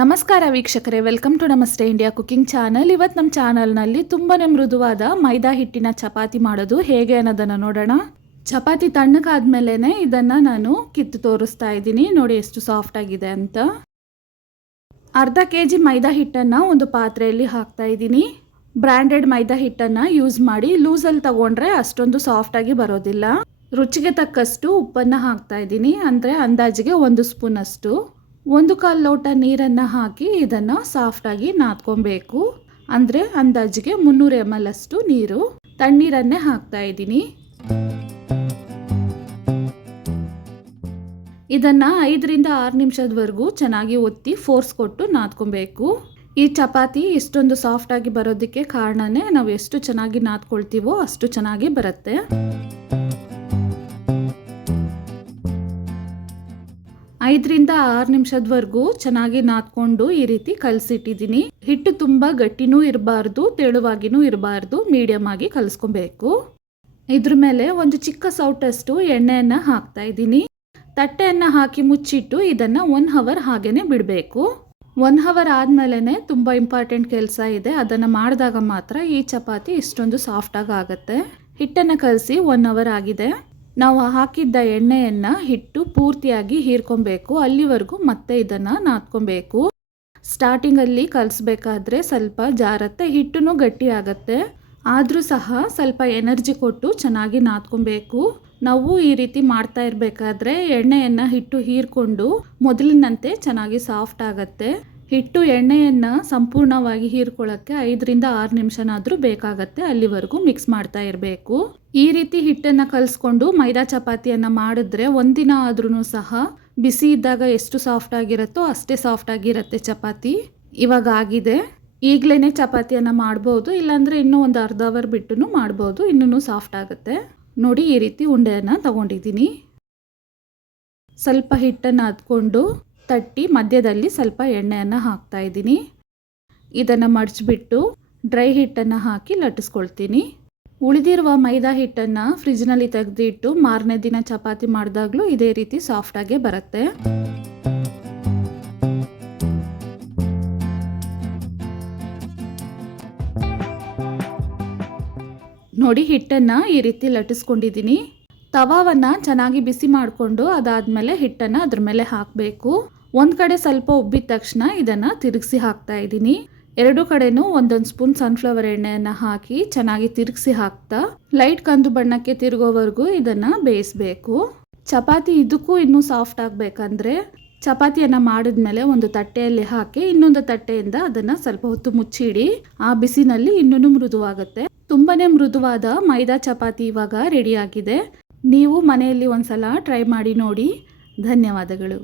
ನಮಸ್ಕಾರ ವೀಕ್ಷಕರೇ, welcome to ನಮಸ್ತೆ ಇಂಡಿಯಾ ಕುಕಿಂಗ್ ಚಾನಲ್. ಇವತ್ತು ನಮ್ಮ ಚಾನಲ್ನಲ್ಲಿ ತುಂಬಾ ಮೃದುವಾದ ಮೈದಾ ಹಿಟ್ಟಿನ ಚಪಾತಿ ಮಾಡೋದು ಹೇಗೆ ಅನ್ನೋದನ್ನು ನೋಡೋಣ. ಚಪಾತಿ ತಣ್ಣಗಾದ್ಮೇಲೆ ಇದನ್ನು ನಾನು ಕಿತ್ತು ತೋರಿಸ್ತಾ ಇದ್ದೀನಿ. ನೋಡಿ ಎಷ್ಟು ಸಾಫ್ಟ್ ಆಗಿದೆ ಅಂತ. ಅರ್ಧ ಕೆಜಿ ಮೈದಾ ಹಿಟ್ಟನ್ನು ಒಂದು ಪಾತ್ರೆಯಲ್ಲಿ ಹಾಕ್ತಾ ಇದ್ದೀನಿ. ಬ್ರ್ಯಾಂಡೆಡ್ ಮೈದಾ ಹಿಟ್ಟನ್ನು ಯೂಸ್ ಮಾಡಿ. ಲೂಸಲ್ಲಿ ತಗೊಂಡ್ರೆ ಅಷ್ಟೊಂದು ಸಾಫ್ಟಾಗಿ ಬರೋದಿಲ್ಲ. ರುಚಿಗೆ ತಕ್ಕಷ್ಟು ಉಪ್ಪನ್ನು ಹಾಕ್ತಾ ಇದ್ದೀನಿ, ಅಂದರೆ ಅಂದಾಜಿಗೆ 1 ಸ್ಪೂನ್ ಅಷ್ಟು. 1/4 ಲೋಟ ನೀರನ್ನು ಹಾಕಿ ಇದನ್ನು ಸಾಫ್ಟಾಗಿ ನಾದ್ಕೊಬೇಕು. ಅಂದರೆ ಅಂದಾಜಿಗೆ 300 ml ಅಷ್ಟು ನೀರು. ತಣ್ಣೀರನ್ನೇ ಹಾಕ್ತಾ ಇದ್ದೀನಿ. ಇದನ್ನು 5ರಿಂದ 6 ನಿಮಿಷದವರೆಗೂ ಚೆನ್ನಾಗಿ ಒತ್ತಿ ಫೋರ್ಸ್ ಕೊಟ್ಟು ನಾದ್ಕೊಬೇಕು. ಈ ಚಪಾತಿ ಇಷ್ಟೊಂದು ಸಾಫ್ಟಾಗಿ ಬರೋದಕ್ಕೆ ಕಾರಣನೇ ನಾವು ಎಷ್ಟು ಚೆನ್ನಾಗಿ ನಾದ್ಕೊಳ್ತೀವೋ ಅಷ್ಟು ಚೆನ್ನಾಗಿ ಬರುತ್ತೆ. 5ರಿಂದ 6 ನಿಮಿಷದವರೆಗೂ ಚೆನ್ನಾಗಿ ನಾದ್ಕೊಂಡು ಈ ರೀತಿ ಕಲಸಿಟ್ಟಿದ್ದೀನಿ. ಹಿಟ್ಟು ತುಂಬ ಗಟ್ಟಿನೂ ಇರಬಾರ್ದು, ತೆಳುವಾಗಿನೂ ಇರಬಾರ್ದು, ಮೀಡಿಯಮ್ ಆಗಿ ಕಲಿಸ್ಕೊಬೇಕು. ಇದ್ರ ಮೇಲೆ ಒಂದು ಚಿಕ್ಕ ಸೌಟಷ್ಟು ಎಣ್ಣೆಯನ್ನು ಹಾಕ್ತಾ ಇದ್ದೀನಿ. ತಟ್ಟೆಯನ್ನು ಹಾಕಿ ಮುಚ್ಚಿಟ್ಟು ಇದನ್ನು 1 ಅವರ್ ಹಾಗೇನೆ ಬಿಡಬೇಕು. 1 ಅವರ್ ಆದಮೇಲೆ ತುಂಬ ಇಂಪಾರ್ಟೆಂಟ್ ಕೆಲಸ ಇದೆ. ಅದನ್ನು ಮಾಡಿದಾಗ ಮಾತ್ರ ಈ ಚಪಾತಿ ಇಷ್ಟೊಂದು ಸಾಫ್ಟಾಗಿ ಆಗುತ್ತೆ. ಹಿಟ್ಟನ್ನು ಕಲಸಿ 1 ಅವರ್ ಆಗಿದೆ. ನಾವು ಹಾಕಿದ್ದ ಎಣ್ಣೆಯನ್ನು ಹಿಟ್ಟು ಪೂರ್ತಿಯಾಗಿ ಹೀರ್ಕೊಬೇಕು. ಅಲ್ಲಿವರೆಗೂ ಮತ್ತೆ ಇದನ್ನು ನಾದ್ಕೊಬೇಕು. ಸ್ಟಾರ್ಟಿಂಗಲ್ಲಿ ಕಲಿಸ್ಬೇಕಾದ್ರೆ ಸ್ವಲ್ಪ ಜಾರತ್ತೆ, ಹಿಟ್ಟೂ ಗಟ್ಟಿ ಆಗುತ್ತೆ. ಆದರೂ ಸಹ ಸ್ವಲ್ಪ ಎನರ್ಜಿ ಕೊಟ್ಟು ಚೆನ್ನಾಗಿ ನಾದ್ಕೊಬೇಕು. ನಾವು ಈ ರೀತಿ ಮಾಡ್ತಾ ಇರಬೇಕಾದ್ರೆ ಎಣ್ಣೆಯನ್ನು ಹಿಟ್ಟು ಹೀರ್ಕೊಂಡು ಮೊದಲಿನಂತೆ ಚೆನ್ನಾಗಿ ಸಾಫ್ಟ್ ಆಗುತ್ತೆ. ಹಿಟ್ಟು ಎಣ್ಣೆಯನ್ನು ಸಂಪೂರ್ಣವಾಗಿ ಹೀರ್ಕೊಳ್ಳೋಕ್ಕೆ 5ರಿಂದ 6 ನಿಮಿಷನಾದರೂ ಬೇಕಾಗತ್ತೆ. ಅಲ್ಲಿವರೆಗೂ ಮಿಕ್ಸ್ ಮಾಡ್ತಾ ಇರಬೇಕು. ಈ ರೀತಿ ಹಿಟ್ಟನ್ನು ಕಲಿಸ್ಕೊಂಡು ಮೈದಾ ಚಪಾತಿಯನ್ನು ಮಾಡಿದ್ರೆ ಒಂದಿನ ಆದ್ರೂ ಸಹ ಬಿಸಿ ಇದ್ದಾಗ ಎಷ್ಟು ಸಾಫ್ಟ್ ಆಗಿರುತ್ತೋ ಅಷ್ಟೇ ಸಾಫ್ಟ್ ಆಗಿರುತ್ತೆ ಚಪಾತಿ. ಇವಾಗ ಆಗಿದೆ. ಈಗಲೇ ಚಪಾತಿಯನ್ನು ಮಾಡ್ಬೋದು, ಇಲ್ಲಾಂದರೆ ಇನ್ನೂ ಒಂದು ಅರ್ಧ ಅವರ್ ಬಿಟ್ಟು ಮಾಡ್ಬೋದು, ಇನ್ನೂ ಸಾಫ್ಟ್ ಆಗುತ್ತೆ. ನೋಡಿ, ಈ ರೀತಿ ಉಂಡೆಯನ್ನು ತಗೊಂಡಿದ್ದೀನಿ. ಸ್ವಲ್ಪ ಹಿಟ್ಟನ್ನು ಅದ್ಕೊಂಡು ತಟ್ಟಿ ಮಧ್ಯದಲ್ಲಿ ಸ್ವಲ್ಪ ಎಣ್ಣೆಯನ್ನು ಹಾಕ್ತಾ ಇದ್ದೀನಿ. ಇದನ್ನು ಮಡಚಿಬಿಟ್ಟು ಡ್ರೈ ಹಿಟ್ಟನ್ನು ಹಾಕಿ ಲಟ್ಟಿಸ್ಕೊಳ್ತೀನಿ. ಉಳಿದಿರುವ ಮೈದಾ ಹಿಟ್ಟನ್ನು ಫ್ರಿಜ್ನಲ್ಲಿ ತೆಗೆದಿಟ್ಟು ಮಾರನೇ ದಿನ ಚಪಾತಿ ಮಾಡಿದಾಗಲೂ ಇದೇ ರೀತಿ ಸಾಫ್ಟಾಗೇ ಬರುತ್ತೆ. ನೋಡಿ, ಹಿಟ್ಟನ್ನು ಈ ರೀತಿ ಲಟ್ಟಿಸ್ಕೊಂಡಿದ್ದೀನಿ. ತವಾವನ್ನು ಚೆನ್ನಾಗಿ ಬಿಸಿ ಮಾಡಿಕೊಂಡು ಅದಾದಮೇಲೆ ಹಿಟ್ಟನ್ನು ಅದ್ರ ಮೇಲೆ ಹಾಕಬೇಕು. ಒಂದು ಕಡೆ ಸ್ವಲ್ಪ ಉಬ್ಬಿದ ತಕ್ಷಣ ಇದನ್ನು ತಿರುಗಿಸಿ ಹಾಕ್ತಾ ಇದ್ದೀನಿ. 2 ಕಡೆನೂ 1 ಸ್ಪೂನ್ ಸನ್ಫ್ಲವರ್ ಎಣ್ಣೆಯನ್ನು ಹಾಕಿ ಚೆನ್ನಾಗಿ ತಿರುಗಿಸಿ ಹಾಕ್ತಾ ಲೈಟ್ ಕಂದು ಬಣ್ಣಕ್ಕೆ ತಿರುಗೋವರೆಗೂ ಇದನ್ನು ಬೇಯಿಸಬೇಕು. ಚಪಾತಿ ಇದಕ್ಕೂ ಇನ್ನೂ ಸಾಫ್ಟ್ ಆಗಬೇಕಂದ್ರೆ ಚಪಾತಿಯನ್ನು ಮಾಡಿದ್ಮೇಲೆ ಒಂದು ತಟ್ಟೆಯಲ್ಲಿ ಹಾಕಿ ಇನ್ನೊಂದು ತಟ್ಟೆಯಿಂದ ಅದನ್ನು ಸ್ವಲ್ಪ ಹೊತ್ತು ಮುಚ್ಚಿಡಿ. ಆ ಬಿಸಿನಲ್ಲಿ ಇನ್ನೂ ಮೃದುವಾಗುತ್ತೆ. ತುಂಬಾ ಮೃದುವಾದ ಮೈದಾ ಚಪಾತಿ ಇವಾಗ ರೆಡಿಯಾಗಿದೆ. ನೀವು ಮನೆಯಲ್ಲಿ ಒಂದ್ಸಲ ಟ್ರೈ ಮಾಡಿ ನೋಡಿ. ಧನ್ಯವಾದಗಳು.